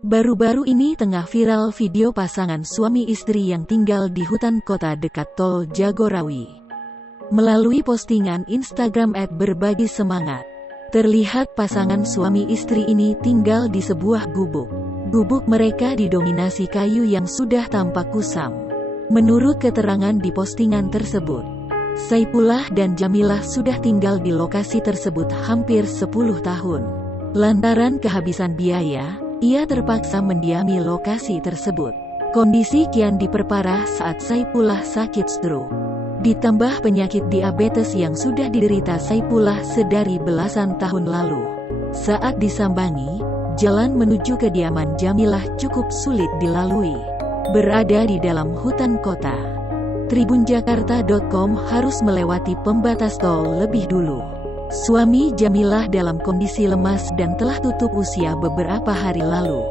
Baru-baru ini tengah viral video pasangan suami istri yang tinggal di hutan kota dekat tol Jagorawi. Melalui postingan Instagram @berbagi semangat, terlihat pasangan suami istri ini tinggal di sebuah gubuk. Gubuk mereka didominasi kayu yang sudah tampak kusam. Menurut keterangan di postingan tersebut, Saipullah dan Jamilah sudah tinggal di lokasi tersebut hampir 10 tahun. Lantaran kehabisan biaya, ia terpaksa mendiami lokasi tersebut. Kondisi kian diperparah saat Saipullah sakit stroke. Ditambah penyakit diabetes yang sudah diderita Saipullah sedari belasan tahun lalu. Saat disambangi, jalan menuju kediaman Jamilah cukup sulit dilalui. Berada di dalam hutan kota, Tribunjakarta.com harus melewati pembatas tol lebih dulu. Suami Jamilah dalam kondisi lemas dan telah tutup usia beberapa hari lalu.